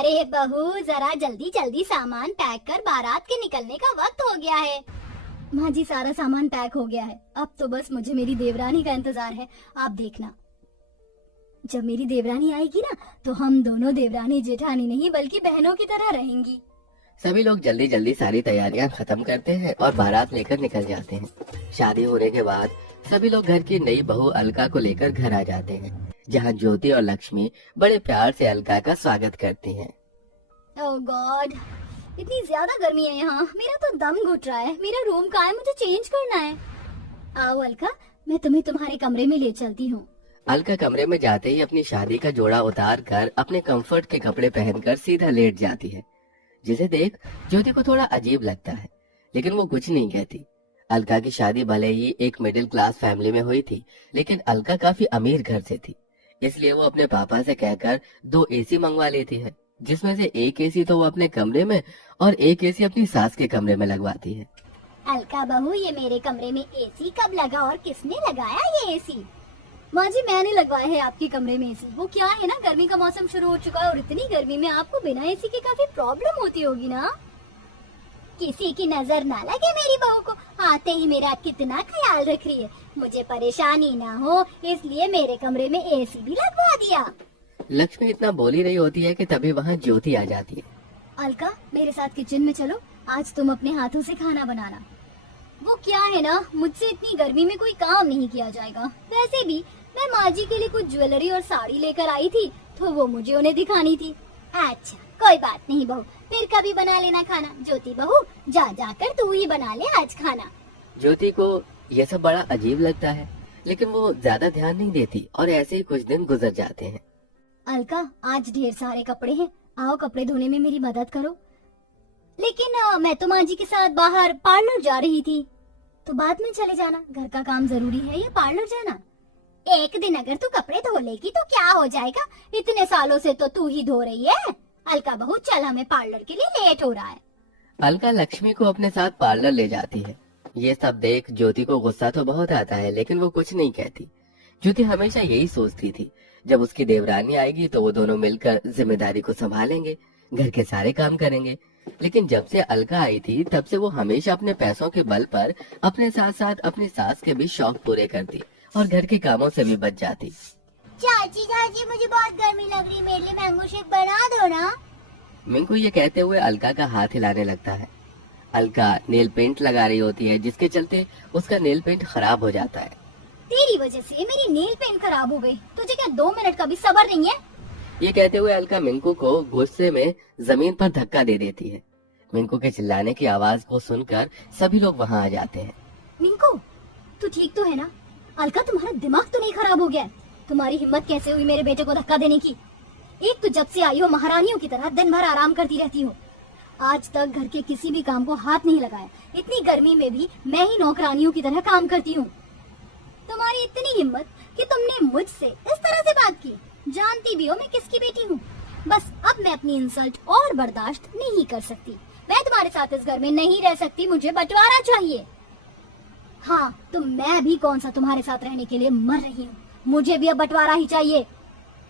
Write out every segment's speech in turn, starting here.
अरे बहू, जरा जल्दी जल्दी सामान पैक कर, बारात के निकलने का वक्त हो गया है। माँ जी, सारा सामान पैक हो गया है। अब तो बस मुझे मेरी देवरानी का इंतजार है। आप देखना, जब मेरी देवरानी आएगी ना, तो हम दोनों देवरानी जेठानी नहीं बल्कि बहनों की तरह रहेंगी। सभी लोग जल्दी जल्दी सारी तैयारियां खत्म करते हैं और बारात लेकर निकल जाते हैं। शादी होने के बाद सभी लोग घर की नई बहू अलका को लेकर घर आ जाते हैं, जहां ज्योति और लक्ष्मी बड़े प्यार से अलका का स्वागत करती हैं। ओह गॉड, इतनी ज्यादा गर्मी है यहाँ। मेरा तो दम घुट रहा है। मेरा रूम कहाँ है? मुझे चेंज करना है। आओ अलका, मैं तुम्हें तुम्हारे कमरे में ले चलती हूँ। अलका कमरे में जाते ही अपनी शादी का जोड़ा उतार कर अपने कंफर्ट के कपड़े पहनकर सीधा लेट जाती है, जिसे देख ज्योति को थोड़ा अजीब लगता है, लेकिन वो कुछ नहीं कहती। अलका की शादी भले ही एक मिडिल क्लास फैमिली में हुई थी, लेकिन अलका काफी अमीर घर से थी, इसलिए वो अपने पापा से कहकर 2 एसी मंगवा लेती है, जिसमें से एक एसी तो वो अपने कमरे में और एक एसी अपनी सास के कमरे में लगवाती है। अलका बहू, ये मेरे कमरे में एसी कब लगा और किसने लगाया ये एसी? माँ जी, मैंने लगवाया है आपके कमरे में एसी। वो क्या है ना, गर्मी का मौसम शुरू हो चुका है और इतनी गर्मी में आपको बिना एसी के काफी प्रॉब्लम होती होगी ना। किसी की नजर ना लगे मेरी बहू को। आते ही मेरा कितना ख्याल रख रही है। मुझे परेशानी ना हो इसलिए मेरे कमरे में एसी भी लगवा दिया। लक्ष्मी इतना बोल ही रही होती है कि तभी वहाँ ज्योति आ जाती है। अलका, मेरे साथ किचन में चलो। आज तुम अपने हाथों से खाना बनाना। वो क्या है ना, मुझसे इतनी गर्मी में कोई काम नहीं किया जाएगा। वैसे भी मैं माँ जी के लिए कुछ ज्वेलरी और साड़ी लेकर आई थी, तो वो मुझे उन्हें दिखानी थी। अच्छा, कोई बात नहीं बहू, फिर कभी बना लेना खाना। ज्योति बहू, जा जाकर तू ही बना ले आज खाना। ज्योति को यह सब बड़ा अजीब लगता है, लेकिन वो ज्यादा ध्यान नहीं देती और ऐसे ही कुछ दिन गुजर जाते हैं। अलका, आज ढेर सारे कपड़े हैं, आओ कपड़े धोने में मेरी मदद करो। लेकिन मैं तो माँ जी के साथ बाहर पार्लर जा रही थी। तो बाद में चले जाना, घर का काम जरूरी है या पार्लर जाना? एक दिन अगर तू कपड़े धो लेगी तो क्या हो जाएगा? इतने सालों से तो तू ही धो रही है। अलका बहू, चल, हमें पार्लर के लिए लेट हो रहा है। अलका लक्ष्मी को अपने साथ पार्लर ले जाती है। ये सब देख ज्योति को गुस्सा तो बहुत आता है, लेकिन वो कुछ नहीं कहती। ज्योति हमेशा यही सोचती थी, जब उसकी देवरानी आएगी तो वो दोनों मिलकर जिम्मेदारी को संभालेंगे, घर के सारे काम करेंगे। लेकिन जब से अलका आई थी, तब से वो हमेशा अपने पैसों के बल पर अपने साथ साथ अपनी सास के भी शौक पूरे करती और घर के कामों से भी बच जाती। चाची चाची, मुझे बहुत गर्मी लग रही है, मेरे लिए मैंगो शेक बना दो ना। मिंकू ये कहते हुए अलका का हाथ हिलाने लगता है। अलका नेल पेंट लगा रही होती है, जिसके चलते उसका नेल पेंट खराब हो जाता है। तेरी वजह से मेरी नेल पेंट खराब हो गई। तुझे क्या 2 मिनट का भी सब्र नहीं है? ये कहते हुए अलका मिंकू को गुस्से में जमीन पर धक्का दे देती है। मिंकू के चिल्लाने की आवाज को सुनकर सभी लोग वहाँ आ जाते हैं। मिंकू, तू ठीक तो है ना? अलका, तुम्हारा दिमाग तो नहीं खराब हो गया? तुम्हारी हिम्मत कैसे हुई मेरे बेटे को धक्का देने की? एक तो जब से आई हो महारानियों की तरह दिन भर आराम करती रहती हो। आज तक घर के किसी भी काम को हाथ नहीं लगाया। इतनी गर्मी में भी मैं ही नौकरानियों की तरह काम करती हूँ। तुम्हारी इतनी हिम्मत कि तुमने मुझसे इस तरह से बात की। जानती भी हो मैं किसकी बेटी हूँ। बस अब मैं अपनी इंसल्ट और बर्दाश्त नहीं कर सकती। मैं तुम्हारे साथ इस घर में नहीं रह सकती। मुझे बंटवारा चाहिए। हाँ, तो मैं भी कौन सा तुम्हारे साथ रहने के लिए मर रही हूँ। मुझे भी अब बंटवारा ही चाहिए।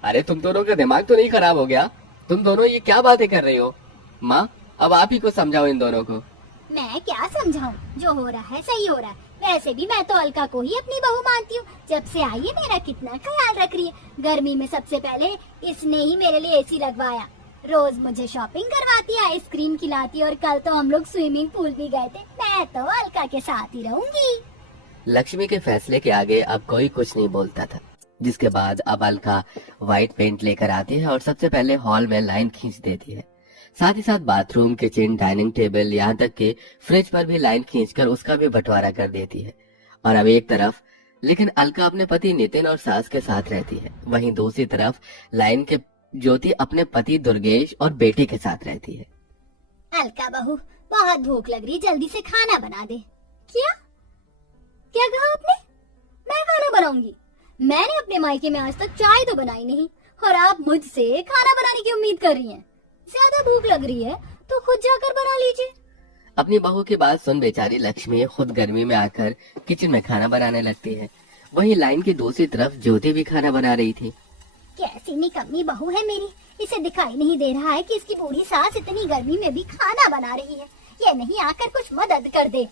अरे तुम दोनों का दिमाग तो नहीं खराब हो गया? तुम दोनों ये क्या बातें कर रही हो? माँ, अब आप ही को समझाओ इन दोनों को। मैं क्या समझाऊं? जो हो रहा है सही हो रहा है। वैसे भी मैं तो अलका को ही अपनी बहू मानती हूँ। जब से आई है मेरा कितना ख्याल रख रही है। गर्मी में सबसे पहले इसने ही मेरे लिए एसी लगवाया। रोज मुझे शॉपिंग करवाती, आइसक्रीम खिलाती और कल तो हम लोग स्विमिंग पूल भी गए थे। मैं तो अलका के साथ ही रहूंगी। लक्ष्मी के फैसले के आगे अब कोई कुछ नहीं बोलता था, जिसके बाद अब अलका व्हाइट पेंट लेकर आती है और सबसे पहले हॉल में लाइन खींच देती है। साथ ही साथ बाथरूम, किचन, डाइनिंग टेबल, यहाँ तक कि फ्रिज पर भी लाइन खींचकर उसका भी बंटवारा कर देती है। और अब एक तरफ लेकिन अलका अपने पति नितिन और सास के साथ रहती है, वहीं दूसरी तरफ लाइन के ज्योति अपने पति दुर्गेश और बेटी के साथ रहती है। अलका बहू, बहुत भूख लग रही, जल्दी से खाना बना दे। क्या क्या कहा आपने? मैं खाना बनाऊंगी? मैंने अपने मायके में आज तक चाय तो बनाई नहीं और आप मुझसे खाना बनाने की उम्मीद कर रही हैं। ज्यादा भूख लग रही है तो खुद जाकर बना लीजिए। अपनी बहू की बात सुन बेचारी लक्ष्मी खुद गर्मी में आकर किचन में खाना बनाने लगती है। वहीं लाइन की दूसरी तरफ ज्योति भी खाना बना रही थी। कैसी निकम्मी बहू है मेरी, इसे दिखाई नहीं दे रहा है कि इसकी बूढ़ी सास इतनी गर्मी में भी खाना बना रही है। ये नहीं आकर कुछ मदद कर दे।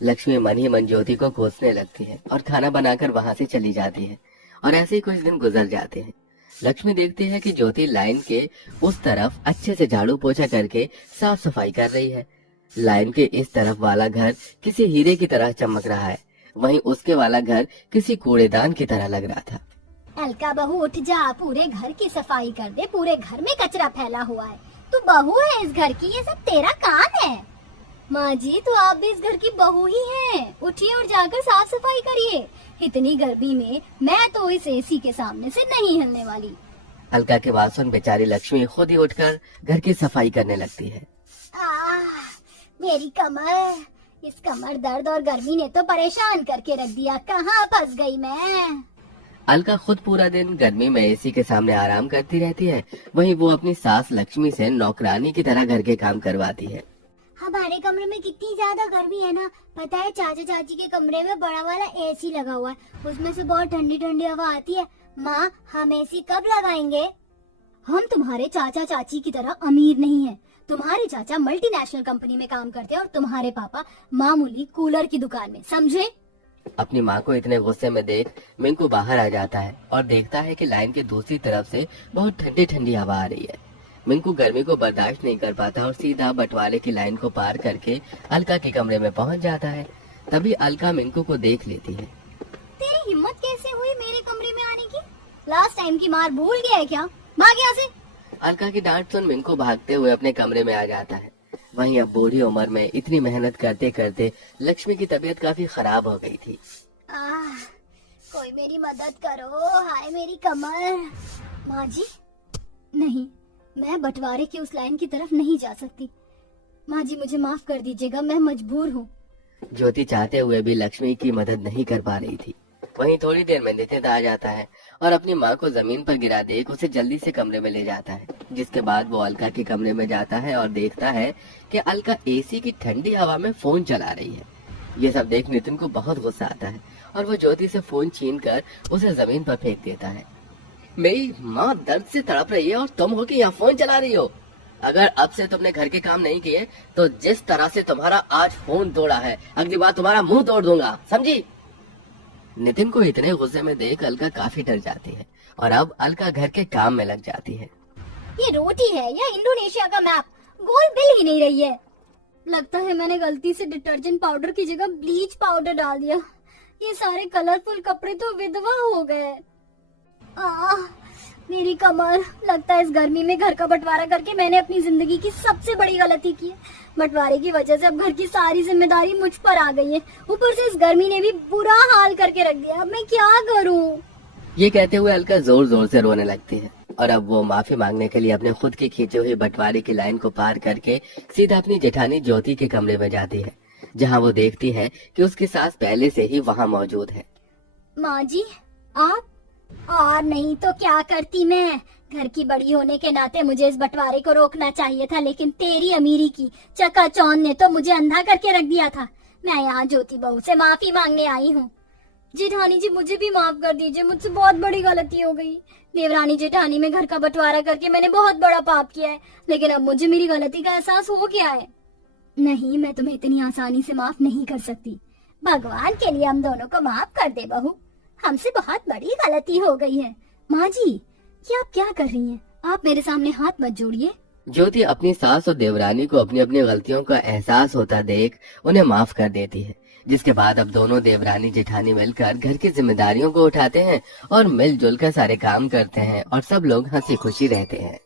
लक्ष्मी मन ही मन ज्योति को कोसने लगती है और खाना बनाकर वहाँ से चली जाती है। और ऐसे ही कुछ दिन गुजर जाते हैं। लक्ष्मी देखती है कि ज्योति लाइन के उस तरफ अच्छे से झाड़ू पोछा करके साफ सफाई कर रही है। लाइन के इस तरफ वाला घर किसी हीरे की तरह चमक रहा है, वहीं उसके वाला घर किसी कूड़ेदान की तरह लग रहा था। अलका बहू उठ जा, पूरे घर की सफाई कर दे, पूरे घर में कचरा फैला हुआ है। तू बहू है इस घर की, ये सब तेरा काम है। माँ जी, तो आप भी इस घर की बहू ही हैं। उठिए और जाकर साफ सफाई करिए। इतनी गर्मी में मैं तो इस एसी के सामने से नहीं हिलने वाली। अलका के बात सुन बेचारी लक्ष्मी खुद ही उठकर घर की सफाई करने लगती है। मेरी कमर, इस कमर दर्द और गर्मी ने तो परेशान करके रख दिया। कहाँ फंस गई मैं। अलका खुद पूरा दिन गर्मी में एसी के सामने आराम करती रहती है, वहीं वो अपनी सास लक्ष्मी से नौकरानी की तरह घर के काम करवाती है। हमारे कमरे में कितनी ज्यादा गर्मी है ना, पता है चाचा चाची के कमरे में बड़ा वाला एसी लगा हुआ है, उसमें से बहुत ठंडी ठंडी हवा आती है। माँ, हम एसी कब लगाएंगे? हम तुम्हारे चाचा चाची की तरह अमीर नहीं है। तुम्हारे चाचा मल्टीनेशनल कंपनी में काम करते हैं और तुम्हारे पापा मामूली कूलर की दुकान में, समझे? अपनी माँ को इतने गुस्से में देख मिंकू बाहर आ जाता है और देखता है कि लाइन के दूसरी तरफ से बहुत ठंडी ठंडी हवा आ रही है। मिंकू गर्मी को बर्दाश्त नहीं कर पाता और सीधा बंटवारे की लाइन को पार करके अलका के कमरे में पहुंच जाता है। तभी अलका मिंकू को देख लेती है। तेरी हिम्मत कैसे हुई मेरे कमरे में आने की? लास्ट टाइम की मार भूल गया है क्या? भाग यहाँ से। अलका की डांट सुन मिंकू भागते हुए अपने कमरे में आ जाता है। वहीं अब बूढ़ी उम्र में इतनी मेहनत करते करते लक्ष्मी की तबीयत काफी खराब हो गई थी। कोई मेरी मदद करो, हाय मेरी कमर। माँ जी, नहीं, मैं बंटवारे की उस लाइन की तरफ नहीं जा सकती। माँ जी, मुझे माफ कर दीजिएगा, मैं मजबूर हूँ। ज्योति चाहते हुए भी लक्ष्मी की मदद नहीं कर पा रही थी। वहीं थोड़ी देर में नितिन आ जाता है और अपनी माँ को जमीन पर गिरा देख उसे जल्दी से कमरे में ले जाता है। जिसके बाद वो अलका के कमरे में जाता है और देखता है कि अलका एसी की ठंडी हवा में फोन चला रही है। ये सब देख नितिन को बहुत गुस्सा आता है और वो ज्योति से फोन छीनकर उसे जमीन पर फेंक देता है। मेरी माँ दर्द से तड़प रही है और तुम हो कि यहाँ फोन चला रही हो। अगर अब से तुमने घर के काम नहीं किए तो जिस तरह से तुम्हारा आज फोन तोड़ा है, अगली बार तुम्हारा मुंह तोड़ दूंगा, समझी? नितिन को इतने गुस्से में देख अलका काफी डर जाती है और अब अलका घर के काम में लग जाती है। ये रोटी है या इंडोनेशिया का मैप? गोल बिल ही नहीं रही है। लगता है मैंने गलती से डिटर्जेंट पाउडर की जगह ब्लीच पाउडर डाल दिया। ये सारे कलरफुल कपड़े तो विधवा हो गए। मेरी कमर, लगता है इस गर्मी में घर का बंटवारा करके मैंने अपनी जिंदगी की सबसे बड़ी गलती की है। बंटवारे की वजह से अब घर की सारी जिम्मेदारी मुझ पर आ गई है। ऊपर से इस गर्मी ने भी बुरा हाल करके रख दिया। अब मैं क्या करूं? ये कहते हुए अलका जोर जोर से रोने लगती है और अब वो माफी मांगने के लिए अपने खुद की खींची हुई बंटवारे की लाइन को पार करके सीधा अपनी जेठानी ज्योति के कमरे में जाती है, जहाँ वो देखती है कि उसकी सास पहले से ही वहाँ मौजूद है। माँ जी, आप? और नहीं तो क्या करती मैं। घर की बड़ी होने के नाते मुझे इस बंटवारे को रोकना चाहिए था, लेकिन तेरी अमीरी की चकाचौंध ने तो मुझे अंधा करके रख दिया था। मैं यहाँ ज्योति बहू से माफी मांगने आई हूँ। जेठानी जी, मुझे भी माफ कर दीजिए, मुझसे बहुत बड़ी गलती हो गई। देवरानी जेठानी में घर का बंटवारा करके मैंने बहुत बड़ा पाप किया है, लेकिन अब मुझे मेरी गलती का एहसास हो गया है। नहीं, मैं तुम्हें इतनी आसानी से माफ नहीं कर सकती। भगवान के लिए हम दोनों को माफ कर दे बहू, हमसे बहुत बड़ी गलती हो गई है। माँ जी, ये आप क्या कर रही हैं? आप मेरे सामने हाथ मत जोड़िए। ज्योति अपनी सास और देवरानी को अपनी अपनी गलतियों का एहसास होता देख उन्हें माफ कर देती है। जिसके बाद अब दोनों देवरानी जेठानी मिलकर घर की जिम्मेदारियों को उठाते हैं और मिलजुल कर सारे काम करते हैं और सब लोग हंसी खुशी रहते हैं।